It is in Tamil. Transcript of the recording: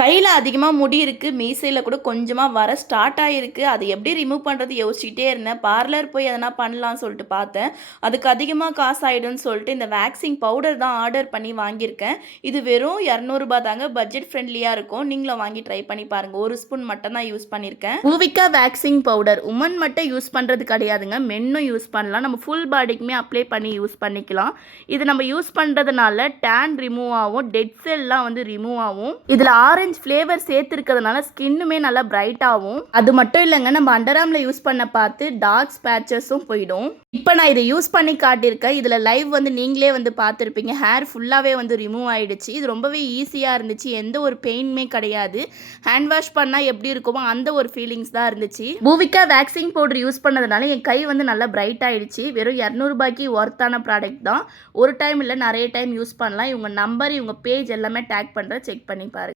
கையில அதிகமா முடி இருக்கு. மீசையில கூட கொஞ்சமா வர ஸ்டார்ட் ஆயிருக்கு. அது எப்படி ரிமூவ் பண்றது யோசிச்சுக்கிட்டே இருந்தேன். பார்லர் போய் எதனா பண்ணலான்னு சொல்லிட்டு பார்த்தேன். அதுக்கு அதிகமா காசு ஆயிடும்னு சொல்லிட்டு இந்த வேக்சிங் பவுடர் தான் ஆர்டர் பண்ணி வாங்கியிருக்கேன். இது வெறும் ரூ. 200 தாங்க. பட்ஜெட் ஃப்ரெண்ட்லியா இருக்கும். நீங்களும் வாங்கி ட்ரை பண்ணி பாருங்க. 1 ஸ்பூன் மட்டும் தான் யூஸ் பண்ணியிருக்கேன். பூவிகா வேக்சிங் பவுடர் உமன் மட்டும் யூஸ் பண்றது கிடையாதுங்க. மென்னும் யூஸ் பண்ணலாம். நம்ம ஃபுல் பாடிக்குமே அப்ளை பண்ணி யூஸ் பண்ணிக்கலாம். இது நம்ம யூஸ் பண்றதுனால டேன் ரிமூவ் ஆகும். டெட் செல்லாம் வந்து ரிமூவ் ஆகும். இதுல ஆரஞ்சு ஃப்ளேவர் சேர்த்துருக்கிறதுனால ஸ்கின்னுமே நல்லா பிரைட் ஆகும். அது மட்டும் இல்லைங்க, நம்ம அண்டர்ஆர்ம்ல யூஸ் பண்ண பார்த்து டார்க் ஸ்பேச்சஸும் போயிடும். இப்போ நான் இதை யூஸ் பண்ணி காட்டியிருக்கேன். இதில் லைவ் வந்து நீங்களே வந்து பார்த்துருப்பீங்க. ஹேர் ஃபுல்லாகவே வந்து ரிமூவ் ஆகிடுச்சு. இது ரொம்பவே ஈஸியாக இருந்துச்சு. எந்த ஒரு பெயினுமே கிடையாது. ஹேண்ட் வாஷ் பண்ணால் எப்படி இருக்குமோ அந்த ஒரு ஃபீலிங்ஸ் தான் இருந்துச்சு. பூவிகா வேக்சிங் பவுடர் யூஸ் பண்ணதுனால என் கை வந்து நல்லா பிரைட் ஆகிடுச்சு. வெறும் 200 ஒர்த்தான ப்ராடக்ட் தான். ஒரு டைம் இல்லை நிறைய டைம் யூஸ் பண்ணலாம். இவங்க நம்பர், இவங்க பேஜ் எல்லாமே டேக் பண்ணுறேன். செக் பண்ணி பாருங்க.